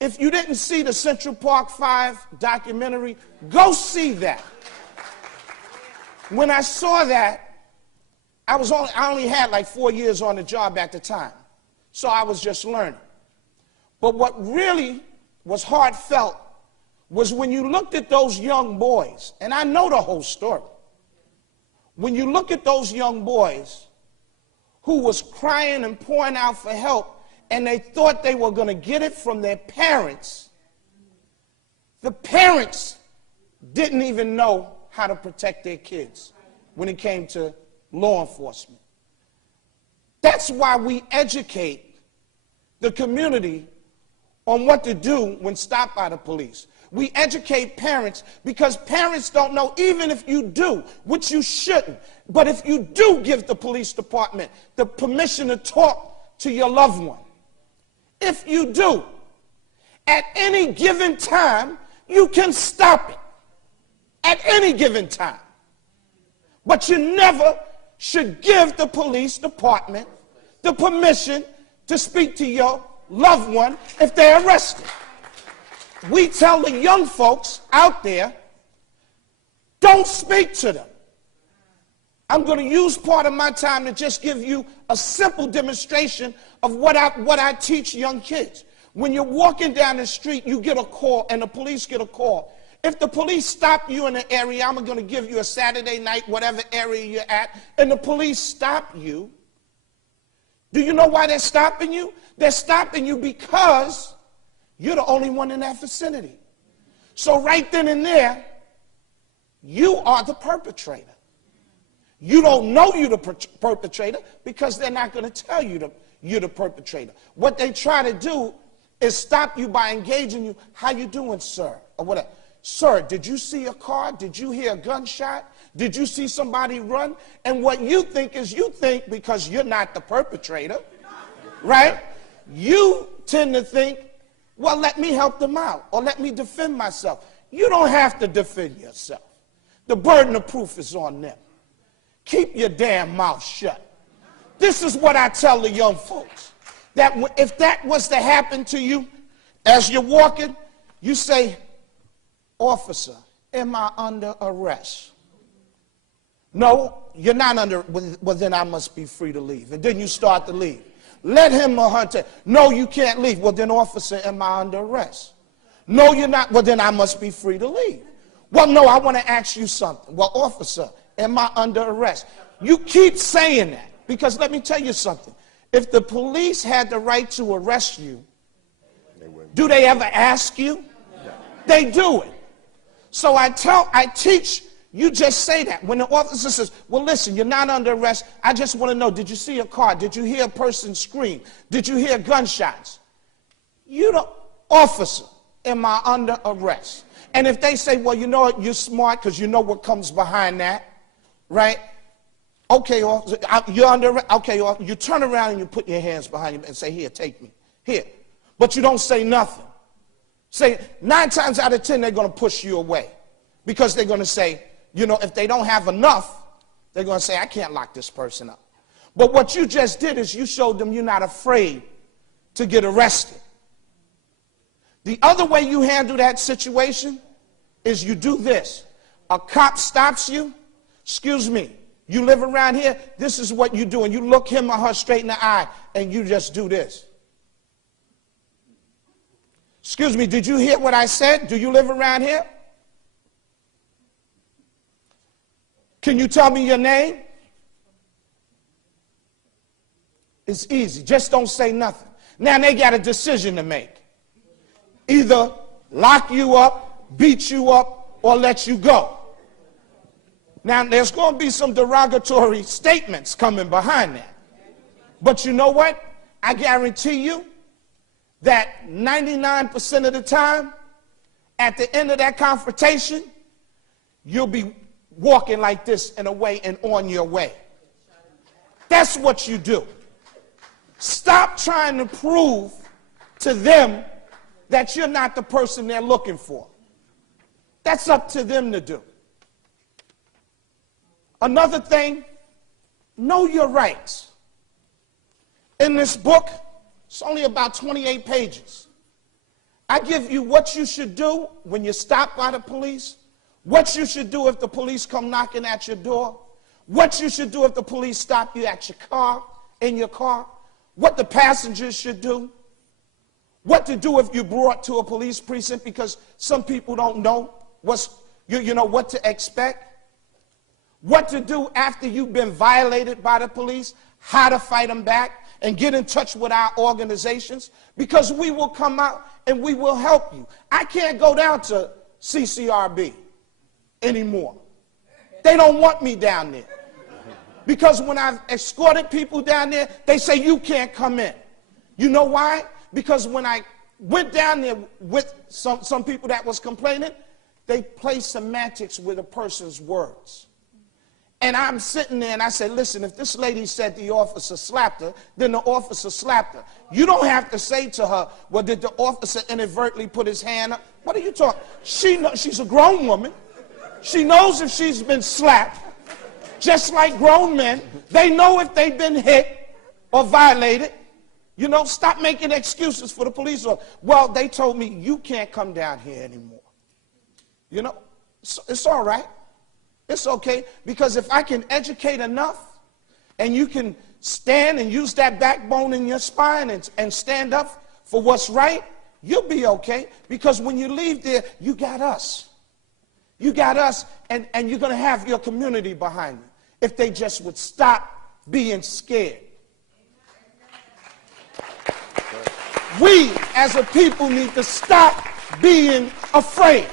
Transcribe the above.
If you didn't see the Central Park 5 documentary, go see that. When I saw that, I only had like 4 years on the job at the time, so I was just learning. But what really was heartfelt was when you looked at those young boys, and I know the whole story. When you look at those young boys who was crying and pouring out for help, and they thought they were going to get it from their parents, the parents didn't even know how to protect their kids when it came to law enforcement. That's why we educate the community on what to do when stopped by the police. We educate parents because parents don't know, even if you do, which you shouldn't, but if you do give the police department the permission to talk to your loved one, if you do, at any given time, you can stop it. At any given time. But you never should give the police department the permission to speak to your loved one if they're arrested. We tell the young folks out there, don't speak to them. I'm going to use part of my time to just give you a simple demonstration of what I teach young kids. When you're walking down the street, you get a call, and the police get a call. If the police stop you in an area, I'm going to give you a Saturday night, whatever area you're at, and the police stop you, do you know why they're stopping you? They're stopping you because you're the only one in that vicinity. So right then and there, you are the perpetrator. You don't know you're the perpetrator because they're not going to tell you you're the perpetrator. What they try to do is stop you by engaging you. How you doing, sir? Or whatever. Sir, did you see a car? Did you hear a gunshot? Did you see somebody run? And what you think is, you think because you're not the perpetrator, right? You tend to think, well, let me help them out or let me defend myself. You don't have to defend yourself. The burden of proof is on them. Keep your damn mouth shut. This is what I tell the young folks. That if that was to happen to you as you're walking, you say, officer, am I under arrest? No, you're not under, well then I must be free to leave. And then you start to leave. Let him or her tell, no, you can't leave. Well then, officer, am I under arrest? No, you're not. Well then I must be free to leave. Well, no, I want to ask you something. Well, officer, am I under arrest? You keep saying that because let me tell you something. If the police had the right to arrest you, do they ever ask you? No. They do it. So I teach, you just say that. When the officer says, well, listen, you're not under arrest. I just want to know, did you see a car? Did you hear a person scream? Did you hear gunshots? You don't, officer, am I under arrest? And if they say, well, you know what, you're smart because you know what comes behind that, right? Okay, officer, you're under arrest. Okay, officer, you turn around and you put your hands behind you and say, here, take me. Here. But you don't say nothing. Say 9 times out of 10, they're going to push you away because they're going to say, you know, if they don't have enough, they're going to say, I can't lock this person up. But what you just did is you showed them you're not afraid to get arrested. The other way you handle that situation is you do this. A cop stops you. Excuse me, you live around here? This is what you do. And you look him or her straight in the eye and you just do this. Excuse me, did you hear what I said? Do you live around here? Can you tell me your name? It's easy. Just don't say nothing. Now they got a decision to make. Either lock you up, beat you up, or let you go. Now there's going to be some derogatory statements coming behind that. But you know what? I guarantee you that 99% of the time, at the end of that confrontation, you'll be walking like this in a way and on your way. That's what you do. Stop trying to prove to them that you're not the person they're looking for. That's up to them to do. Another thing, know your rights. In this book, it's only about 28 pages. I give you what you should do when you're stopped by the police, what you should do if the police come knocking at your door, what you should do if the police stop you at your car, in your car, what the passengers should do, what to do if you're brought to a police precinct, because some people don't know what to expect, what to do after you've been violated by the police, how to fight them back, and get in touch with our organizations, because we will come out and we will help you. I can't go down to CCRB anymore. They don't want me down there. Because when I've escorted people down there, they say you can't come in. You know why? Because when I went down there with some people that was complaining, they play semantics with a person's words. And I'm sitting there and I said, listen, if this lady said the officer slapped her, then the officer slapped her. You don't have to say to her, well, did the officer inadvertently put his hand up? What are you talking? She's a grown woman. She knows if she's been slapped. Just like grown men, they know if they've been hit or violated. You know, stop making excuses for the police. Well, they told me you can't come down here anymore. You know, it's all right. It's okay, because if I can educate enough and you can stand and use that backbone in your spine and stand up for what's right, you'll be okay, because when you leave there, you got us. You got us, and you're going to have your community behind you if they just would stop being scared. We, as a people, need to stop being afraid.